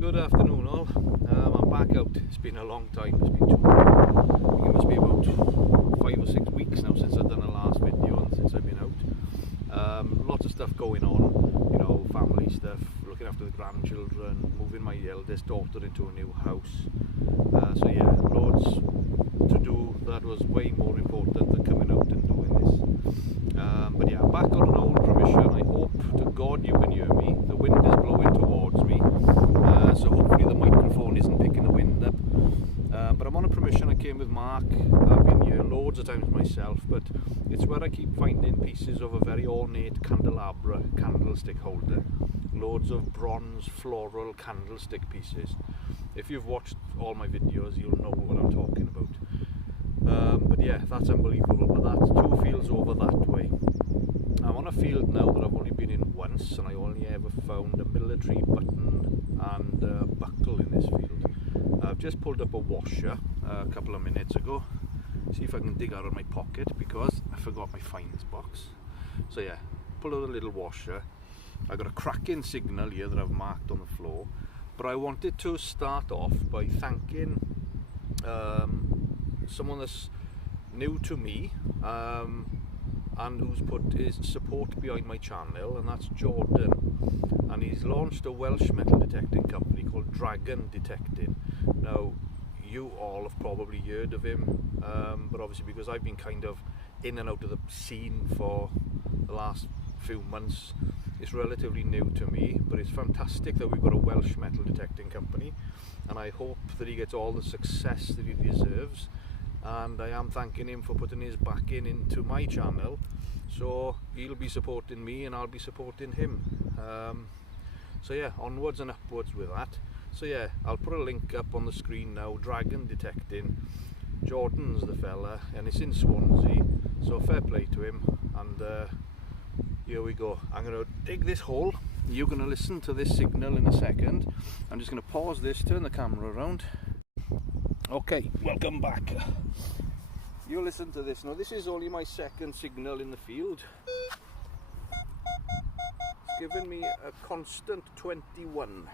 Good afternoon all. I'm back out. It's been a long time. It's been I think it must be about 5 or 6 weeks now since I've done a last video and since I've been out. Lots of stuff going on, you know, family stuff, looking after the grandchildren, moving my eldest daughter into a new house. So yeah, loads to do. That was way more important than coming out and doing this. But yeah, back on an old permission. I hope to God you can hear me. The wind is blowing towards me, so hopefully the microphone isn't picking the wind up. But I'm on a permission. I came with Mark. I've been here loads of times myself, but it's where I keep finding pieces of a very ornate candelabra candlestick holder. Loads of bronze floral candlestick pieces. If you've watched all my videos, you'll know what I'm talking about. But yeah, that's unbelievable. But that's 2 fields over that way. I'm on a field now that I've only been in once, and I only ever found a military button and a buckle in this field. I've just pulled up a washer a couple of minutes ago. See if I can dig out of my pocket because I forgot my fines box. So yeah, pull out a little washer. I've got a cracking signal here that I've marked on the floor, but I wanted to start off by thanking someone that's new to me and who's put his support behind my channel, and that's Jordan. And he's launched a Welsh metal detecting company called Dragon Detecting. Now, you all have probably heard of him, but obviously because I've been kind of in and out of the scene for the last few months, it's relatively new to me. But it's fantastic that we've got a Welsh metal detecting company, and I hope that he gets all the success that he deserves. And I am thanking him for putting his backing into my channel, so he'll be supporting me and I'll be supporting him. So yeah, onwards and upwards with that. So yeah, I'll put a link up on the screen now. Dragon Detecting. Jordan's the fella, and it's in Swansea, so fair play to him. And here we go. I'm going to dig this hole. You're going to listen to this signal in a second. I'm just going to pause this, turn the camera around. Okay, welcome back. You listen to this now. This is only my second signal in the field. It's given me a constant 21.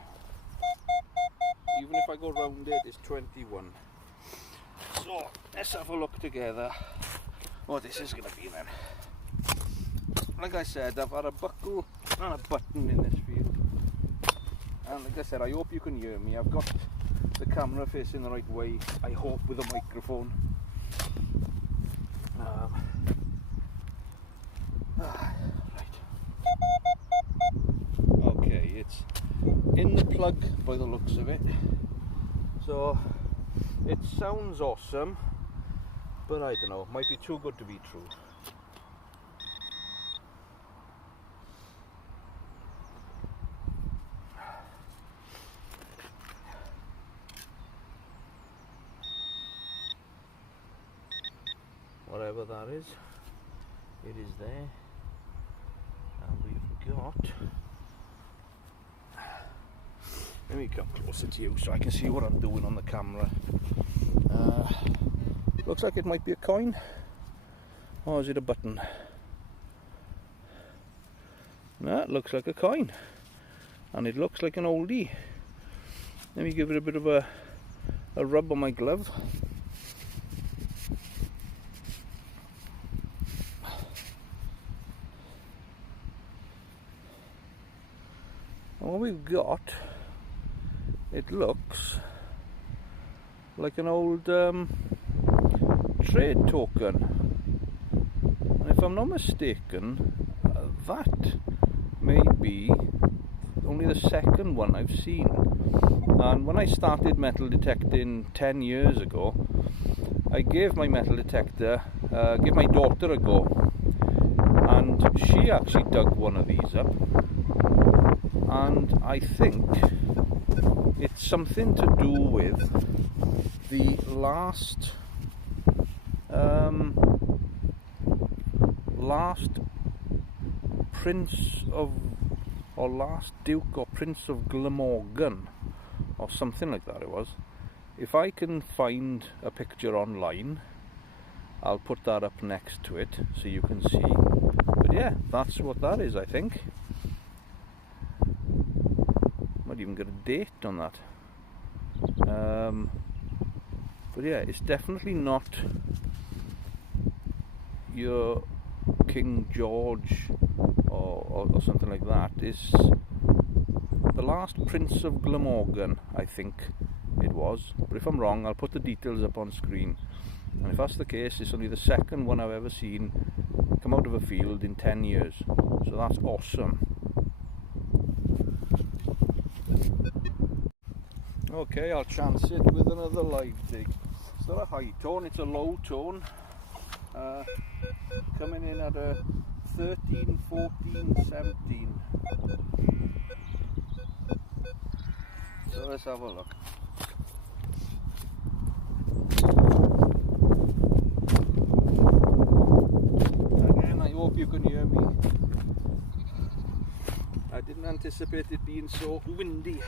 Even if I go round it, it's 21. So let's have a look together what this is going to be then. Like I said, I've had a buckle and a button in this field. And like I said, I hope you can hear me. I've got the camera facing the right way, I hope, with a microphone. Right. Okay, it's in the plug by the looks of it. So it sounds awesome, but I don't know, it might be too good to be true. Whatever that is, it is there, and we've got, let me come closer to you so I can see what I'm doing on the camera. Looks like it might be a coin, or is it a button? That looks like a coin, and it looks like an oldie. Let me give it a bit of a rub on my glove. What we've got, it looks like an old trade token, and if I'm not mistaken, that may be only the second one I've seen. And when I started metal detecting 10 years ago, I gave my metal detector, gave my daughter a go, and she actually dug one of these up. And I think it's something to do with the last Prince of, or last Duke or Prince of Glamorgan, or something like that it was. If I can find a picture online, I'll put that up next to it so you can see. But yeah, that's what that is, I think. Might even get a date on that. But yeah, it's definitely not your King George or something like that. It's the last Prince of Glamorgan, I think it was. But if I'm wrong, I'll put the details up on screen. And if that's the case, it's only the second one I've ever seen come out of a field in 10 years. So that's awesome. Okay, I'll chance it with another live dig. It's not a high tone, it's a low tone. Coming in at a 13, 14, 17. So let's have a look. Again, I hope you can hear me. I didn't anticipate it being so windy.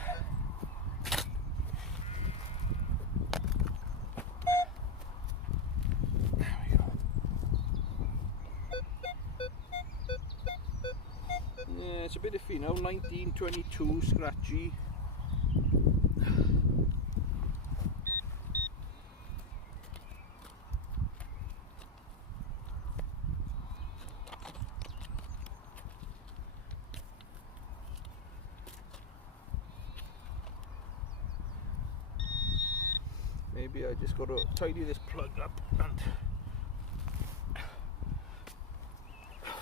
Yeah, it's a bit iffy now, 1922 scratchy. Maybe I just got to tidy this plug up and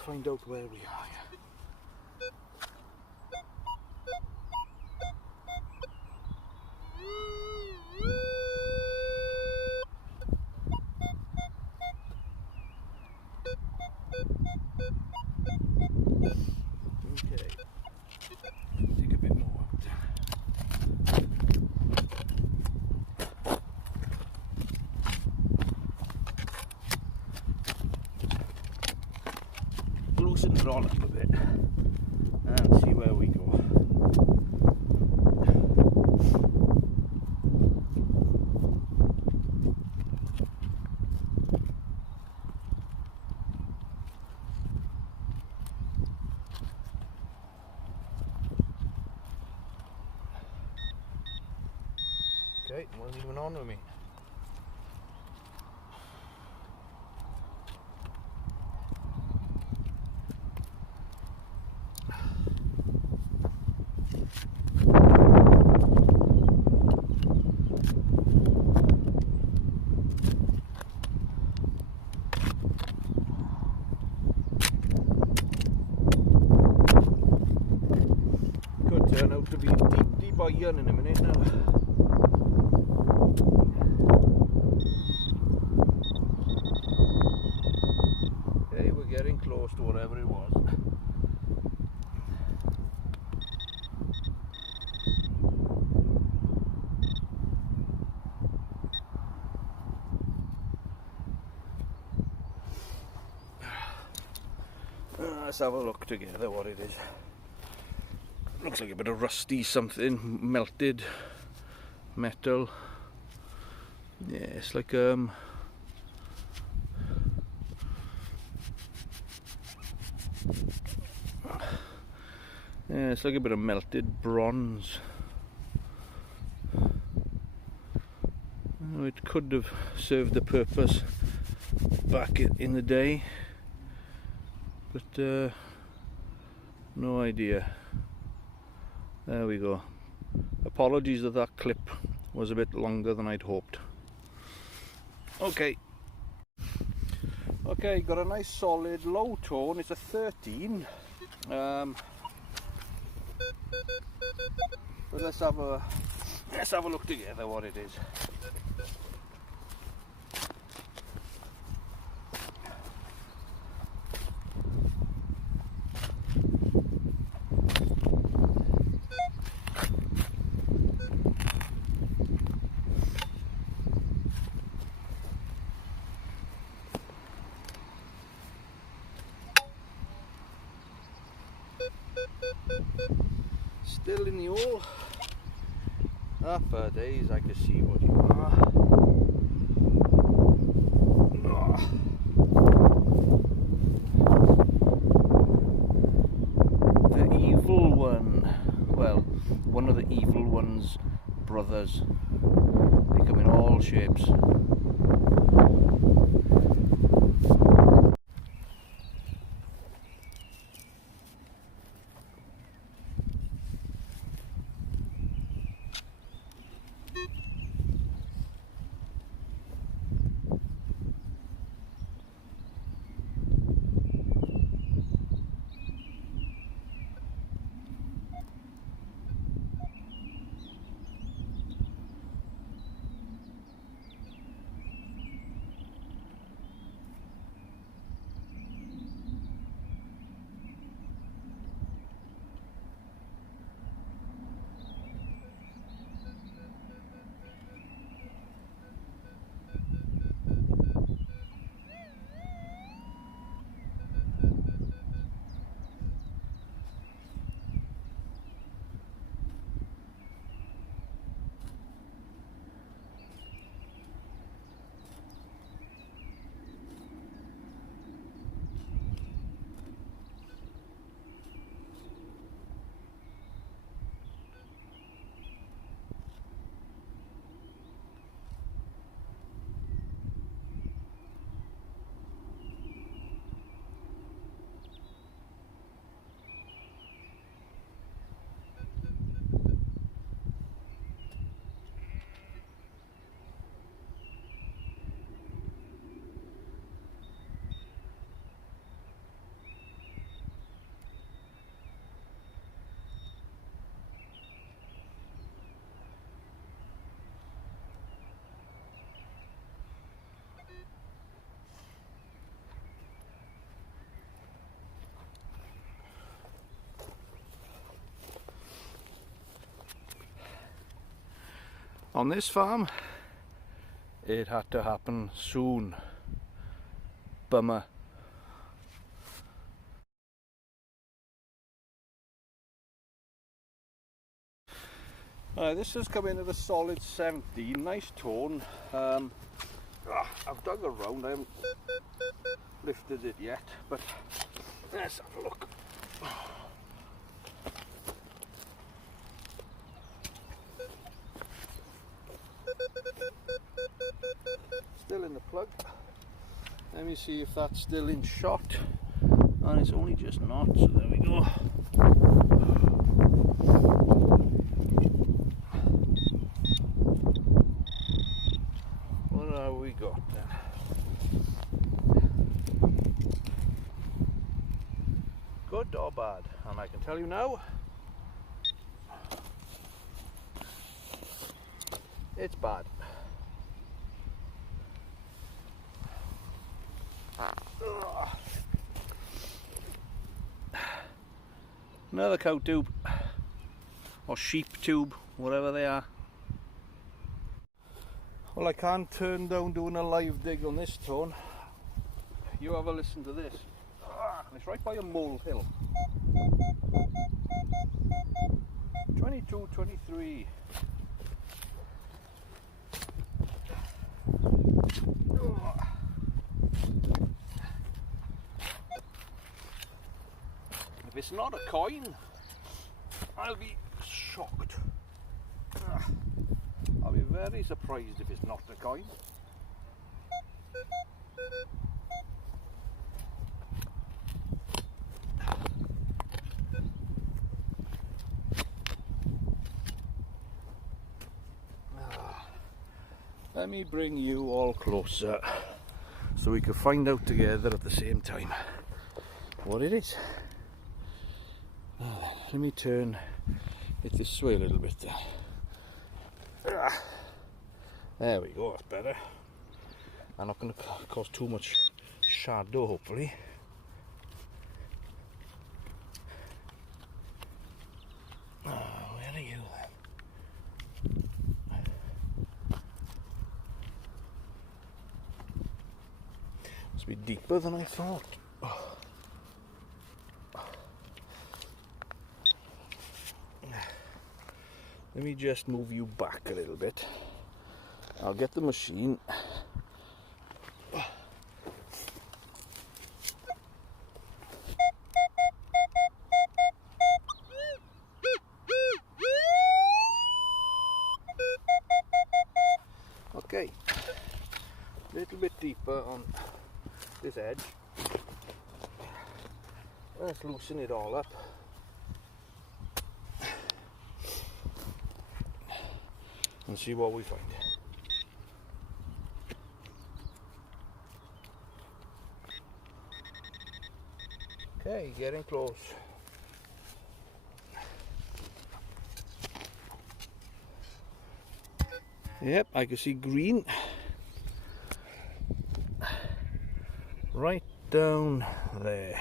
find out where we are. Okay, take a bit more out. Loosen it all up a bit and see where we go. Okay, what's even on with me? Could turn out to be deep iron in a minute now. Okay, we're getting close to whatever it was. Let's have a look together what it is. Looks like a bit of rusty something, melted metal. Yeah, it's like yeah, it's like a bit of melted bronze. Oh, it could have served the purpose back in the day, but no idea. There we go. Apologies that that clip was a bit longer than I'd hoped. Okay, got a nice solid low tone. It's a 13. But let's have a look together what it is. Still in the hole. Happy days, I can see what you are. The evil one. well. One of the evil one's brothers. They come in all shapes. On this farm, it had to happen soon. Bummer. This has come in at a solid 17, nice tone. I've dug around, I haven't lifted it yet, but let's have a look. Still in the plug. Let me see if that's still in shot, and it's only just not, so there we go. What have we got then? Good or bad? And I can tell you now, it's bad. Another cow tube, or sheep tube, whatever they are. Well, I can't turn down doing a live dig on this tone. You have a listen to this. It's right by a molehill. 22, 23. If it's not a coin, I'll be shocked. I'll be very surprised if it's not a coin. Let me bring you all closer so we can find out together at the same time what it is. Let me turn it this way a little bit there. There we go, that's better. I'm not going to cause too much shadow, hopefully. Where are you then? Must be deeper than I thought. Let me just move you back a little bit. I'll get the machine. Okay, a little bit deeper on this edge. Let's loosen it all up. And see what we find. Okay, getting close. Yep, I can see green right down there.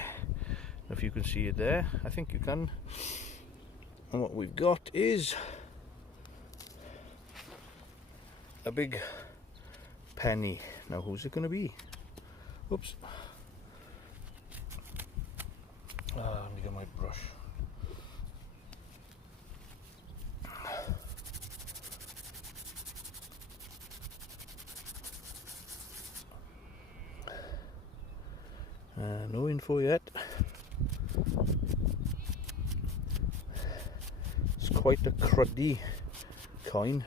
If you can see it there, I think you can. And what we've got is a big penny. Now who's it going to be? Oops. Let me get my brush. No info yet. It's quite a cruddy coin.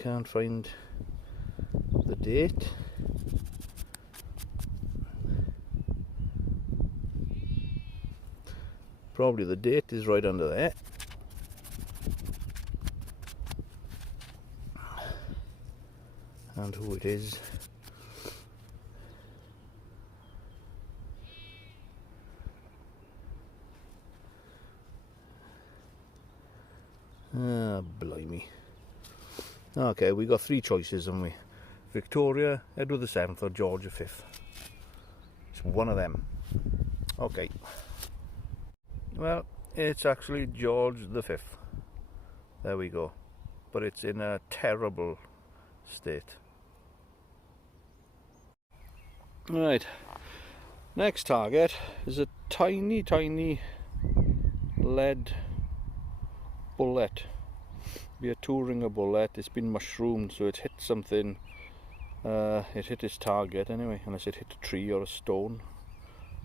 Can't find the date. Probably the date is right under there. And who it is. Ah, blimey. Okay, we got three choices, haven't we? Victoria, Edward VII or George V. It's one of them. Okay. Well, it's actually George V. There we go. But it's in a terrible state. Right. Next target is a tiny, tiny lead bullet. Be a 2-ringer bullet. It's been mushroomed, so it hit something. It hit its target anyway, unless it hit a tree or a stone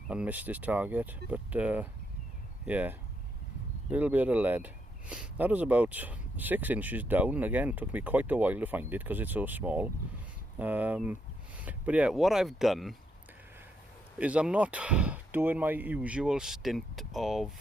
and missed its target. But yeah, a little bit of lead. That was about 6 inches down. Again, took me quite a while to find it because it's so small. But yeah, what I've done is I'm not doing my usual stint of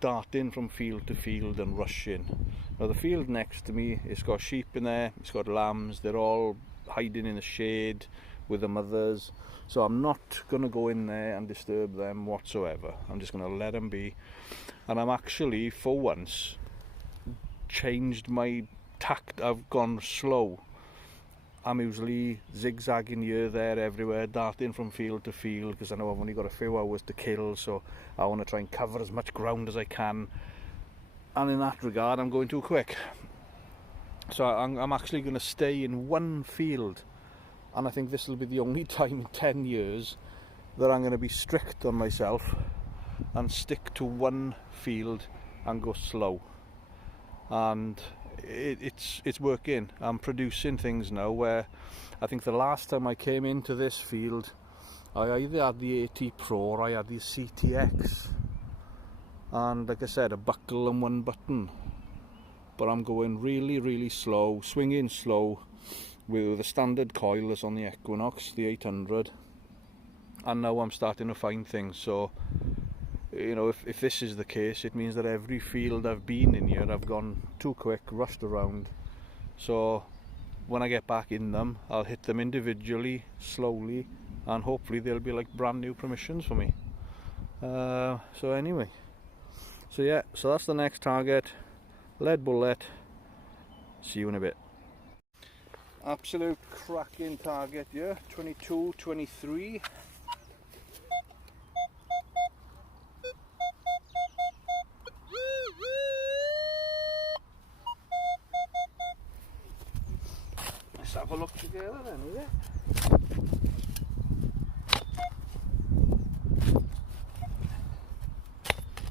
darting from field to field and rushing. Now the field next to me, it's got sheep in there, it's got lambs, they're all hiding in the shade with the mothers, so I'm not going to go in there and disturb them whatsoever. I'm just going to let them be. And I'm actually, for once, changed my tact. I've gone slow. I'm usually zigzagging here, there, everywhere, darting from field to field, because I know I've only got a few hours to kill, so I want to try and cover as much ground as I can. And in that regard, I'm going too quick. So I'm actually going to stay in one field, and I think this will be the only time in 10 years that I'm going to be strict on myself and stick to one field and go slow. And it's working. I'm producing things now where I think the last time I came into this field, I either had the AT Pro or I had the CTX, and like I said, a buckle and one button. But I'm going really, really slow, swinging slow with the standard coil that's on the Equinox, the 800. And now I'm starting to find things. So, you know, if this is the case, it means that every field I've been in here, I've gone too quick, rushed around. So when I get back in them, I'll hit them individually, slowly, and hopefully they'll be like brand new permissions for me. So anyway, so yeah, so that's the next target, lead bullet. See you in a bit. Absolute cracking target here, 22, 23. Let's have a look together then, is it?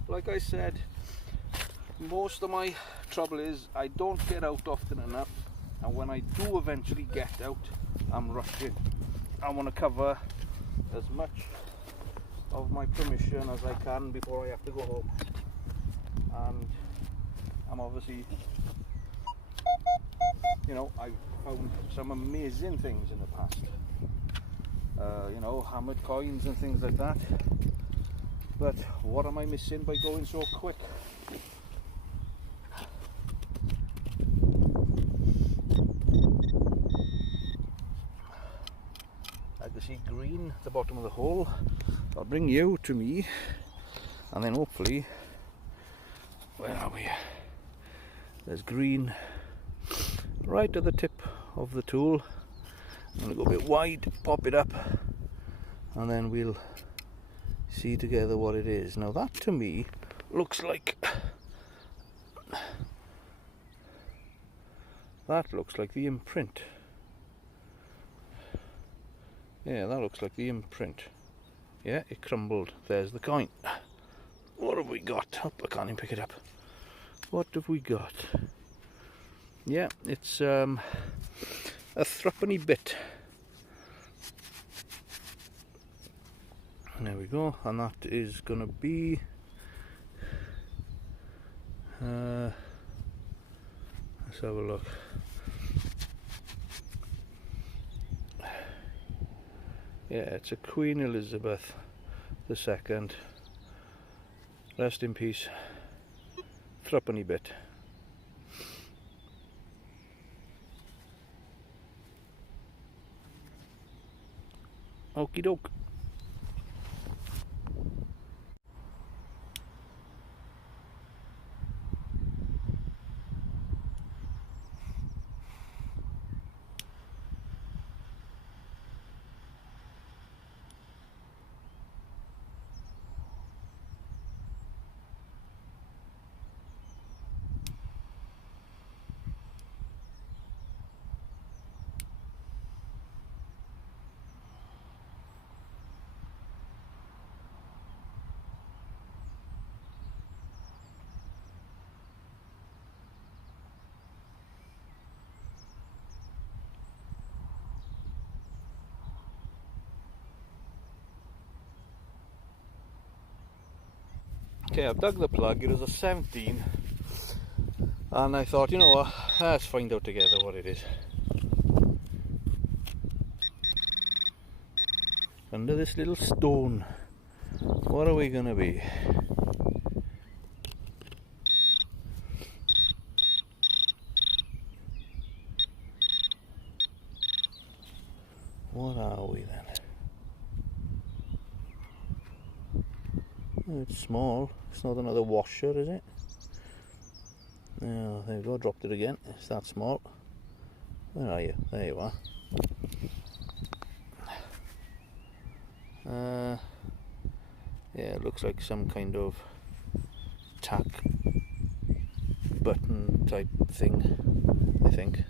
Like I said, most of my trouble is I don't get out often enough, and when I do eventually get out, I'm rushing. I want to cover as much of my permission as I can before I have to go home. And I'm obviously, you know, I've found some amazing things in the past. You know, hammered coins and things like that. But what am I missing by going so quick? I can see green at the bottom of the hole. I'll bring you to me, and then hopefully, where are we? There's green right at the tip of the tool. I'm going to go a bit wide, pop it up, and then we'll see together what it is. Now that to me looks like, that looks like the imprint. Yeah, that looks like the imprint. Yeah, it crumbled. There's the coin. What have we got? Oh, I can't even pick it up. What have we got? Yeah, it's a threepenny bit. There we go, and that is going to be let's have a look. Yeah, it's a Queen Elizabeth II. Rest in peace. Threepenny bit. Okie doke. Okay, I've dug the plug. It was a 17, and I thought, you know what, let's find out together what it is. Under this little stone, what are we gonna be? What are we then? Oh, it's small. It's not another washer, is it? Oh, there we go, dropped it again. It's that small. Where are you? There you are. Yeah, it looks like some kind of tack button type thing, I think.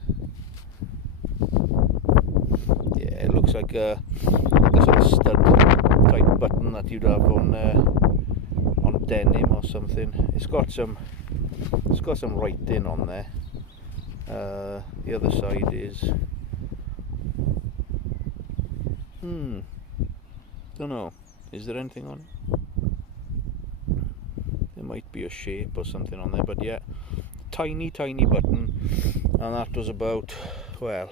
Yeah, it looks like a sort of stud type button that you'd have on denim or something. It's got some writing on there. The other side is don't know. Is there anything on it? There might be a shape or something on there, but yeah, tiny button, and that was about, well,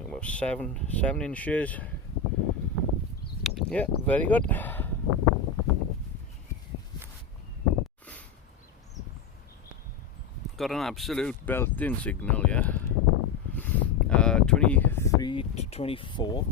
about 7 inches. Yeah, very good. Got an absolute belting signal, yeah. 23 to 24.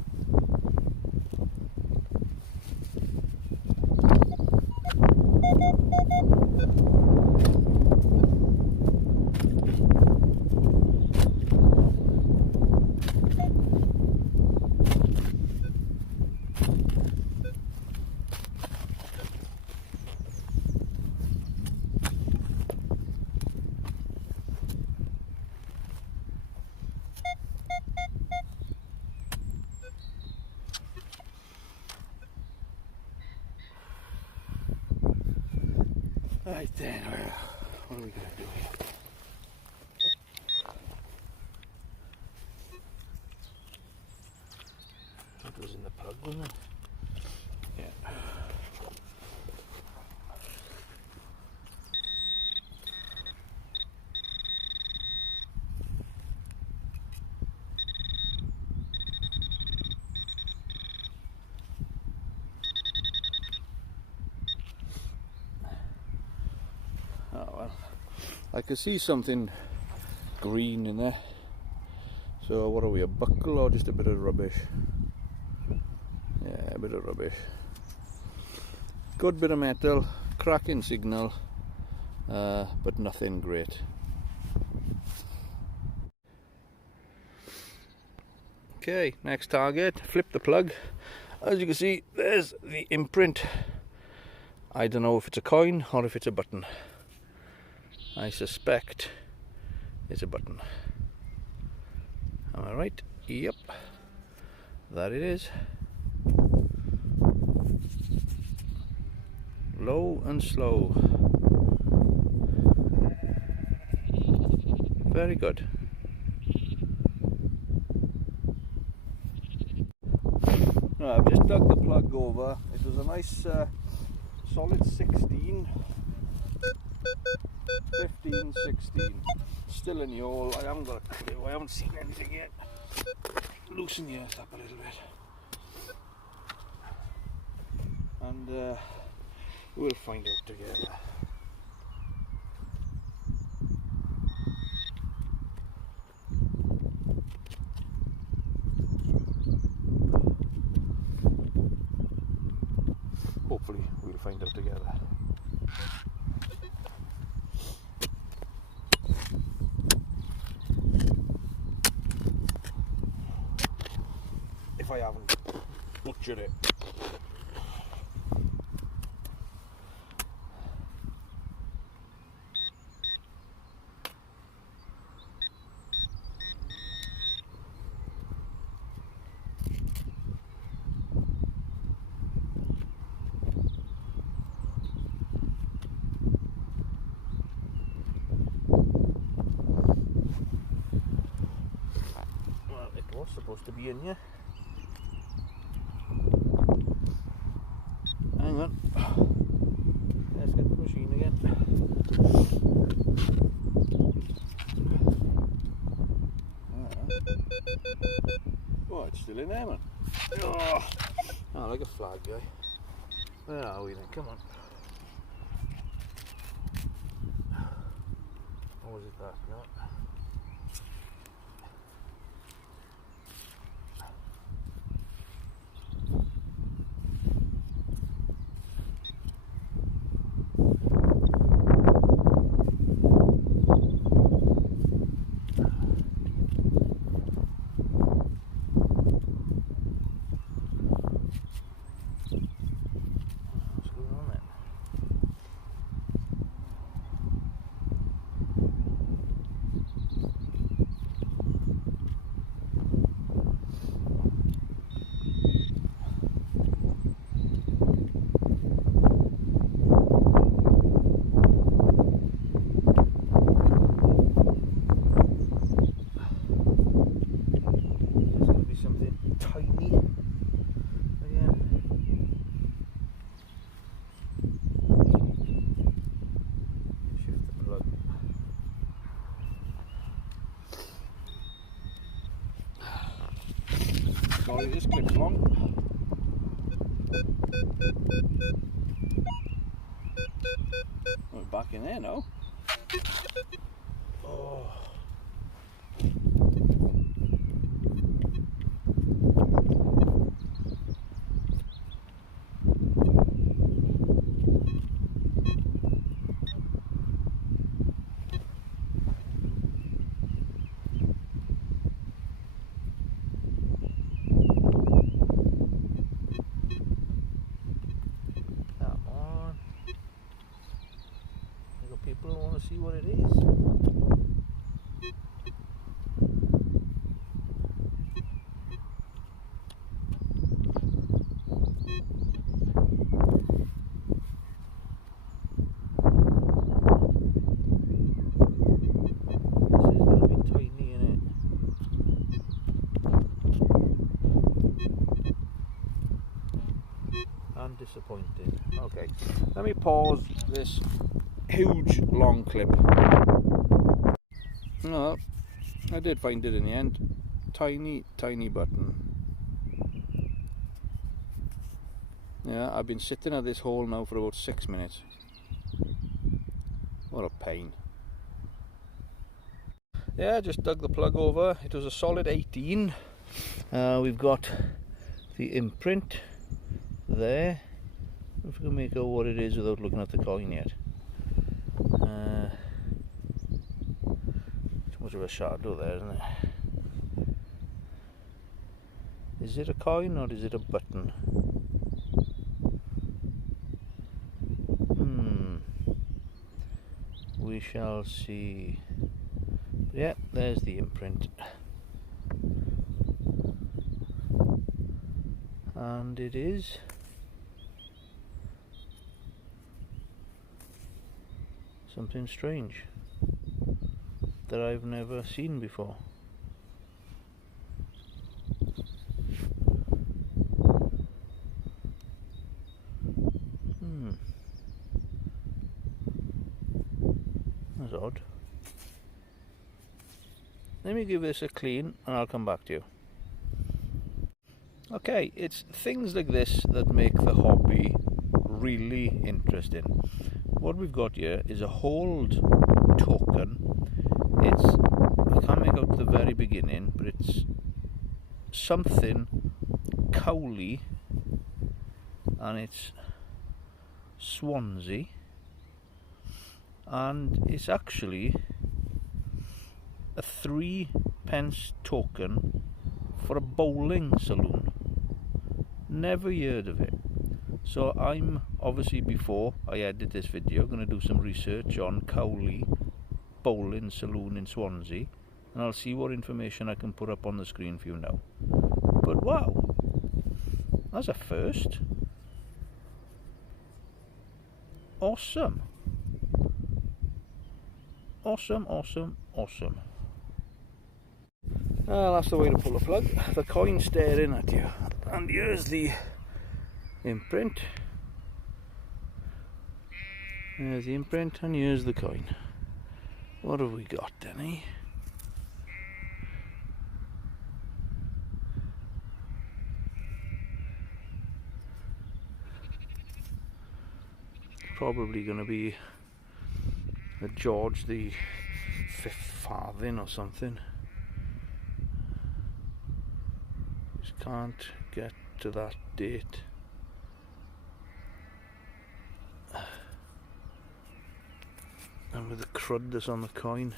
Right then, what are we going to do here? wasn't it? Yeah. Oh well, I could see something green in there. So what are we, a buckle or just a bit of rubbish? Yeah, a bit of rubbish. Good bit of metal, cracking signal, but nothing great. Okay, next target, flip the plug. As you can see, there's the imprint. I don't know if it's a coin or if it's a button. I suspect it's a button. Am I right? Yep, that it is. Low and slow. Very good. I've just dug the plug over. It was a nice solid 16, 15, 16. Still in the hole. I haven't got a clue. I haven't seen anything yet. Loosen the earth up a little bit. And we'll find out together. Hopefully we'll find out together. If I haven't butchered it. Well, it was supposed to be in here. Hang on. Let's get the machine again. Oh, it's still in there, man. Oh, like a flag guy. Where are we then? Come on. Or was it that? No. Sorry, this clip's long. We're back in there now. Oh. People want to see what it is. disappointing. Okay, let me pause this huge long clip. No, I did find it in the end. Tiny button. Yeah, I've been sitting at this hole now for about 6 minutes. What a pain. Yeah, just dug the plug over. It was a solid 18. We've got the imprint there. If we can make out what it is without looking at the coin yet. Too much of a shadow there, isn't it? Is it a coin or is it a button? We shall see. Yeah, there's the imprint. And it is something strange that I've never seen before. That's odd. Let me give this a clean and I'll come back to you. Okay, it's things like this that make the hobby really interesting. What we've got here is a hold token. I can't make out the very beginning, but it's something Cowley, and it's Swansea, and it's actually a 3p token for a bowling saloon. Never heard of it. So I'm obviously, before I edit this video, going to do some research on Cowley Bowling Saloon in Swansea, and I'll see what information I can put up on the screen for you now. But wow, that's a first. Awesome. Awesome. Well, that's the way to pull the plug. The coin staring at you. And here's the imprint. There's the imprint and here's the coin. What have we got then, eh? Probably going to be a George the 5th farthing or something. Just can't get to that date. And with the crud that's on the coin,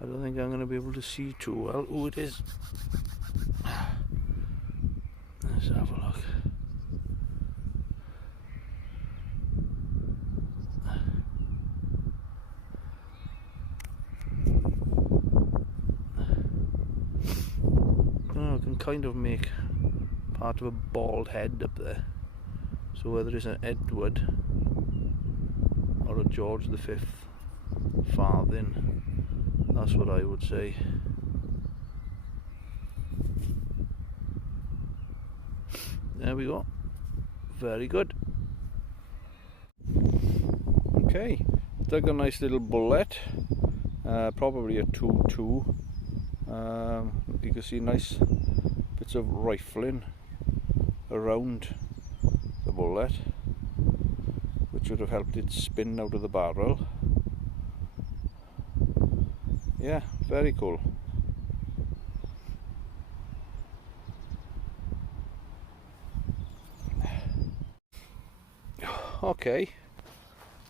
I don't think I'm going to be able to see too well who it is. Let's have a look. I can kind of make part of a bald head up there. So whether it's an Edward or a George the 5th farthing, that's what I would say. There we go. Very good. Okay, dug a nice little bullet, probably a 2-2. You can see nice bits of rifling around the bullet, which would have helped it spin out of the barrel. Yeah, very cool. Okay,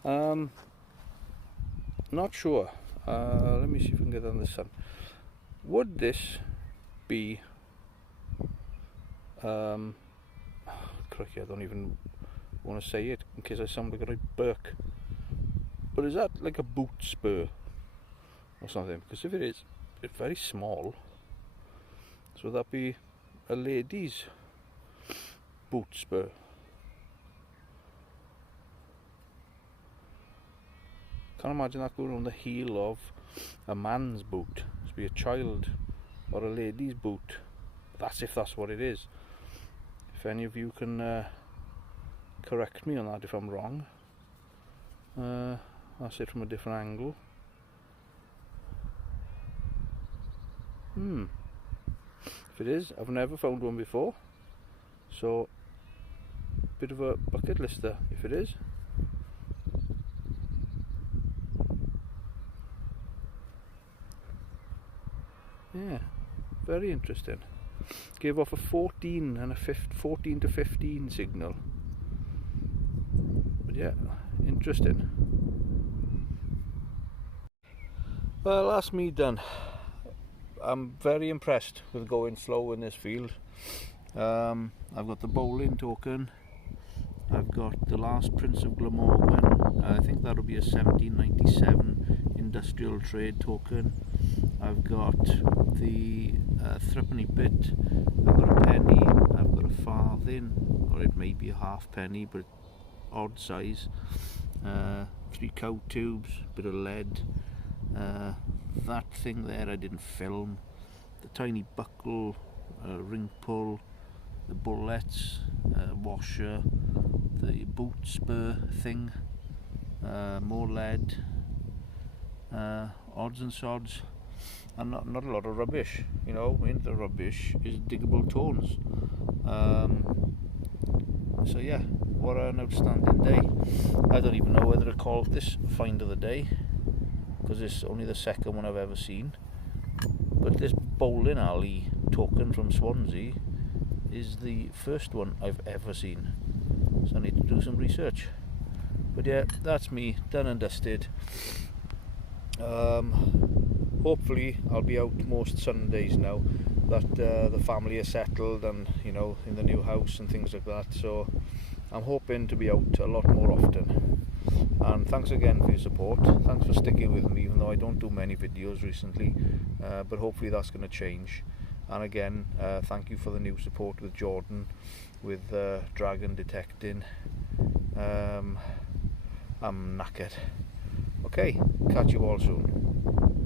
not sure. Let me see if we can get on the sun. Would this be crikey, I don't even want to say it in case I sound like a right Burke, but is that like a boot spur or something? Because if it is, it's very small. So would that be a lady's boot spur? Can't imagine that going on the heel of a man's boot. To be a child or a lady's boot. That's if that's what it is. If any of you can correct me on that if I'm wrong. That's it from a different angle. If it is, I've never found one before, so bit of a bucket lister if it is. Yeah, very interesting. Gave off a 14 and a 14 to 15 signal. But yeah, interesting. Well, that's me done. I'm very impressed with going slow in this field. I've got the bowling token. I've got the last Prince of Glamorgan. I think that'll be a 1797 industrial trade token. I've got the threepenny bit. I've got a penny. I've got a farthing, or it may be a halfpenny, but odd size. 3 cow tubes, bit of lead. That thing there I didn't film. The tiny buckle, ring pull, the bullets, washer, the boot spur thing, more lead, odds and sods, and not a lot of rubbish. You know, I mean, the rubbish is diggable tones. So yeah, what an outstanding day. I don't even know whether to call this find of the day, because it's only the second one I've ever seen. But this bowling alley token from Swansea is the first one I've ever seen, so I need to do some research. But yeah, that's me done and dusted. Hopefully I'll be out most Sundays now that the family is settled and, you know, in the new house and things like that, so I'm hoping to be out a lot more often. And thanks again for your support. Thanks for sticking with me, even though I don't do many videos recently, but hopefully that's going to change. And again, thank you for the new support with Jordan, with dragon detecting. I'm knackered. Okay, catch you all soon.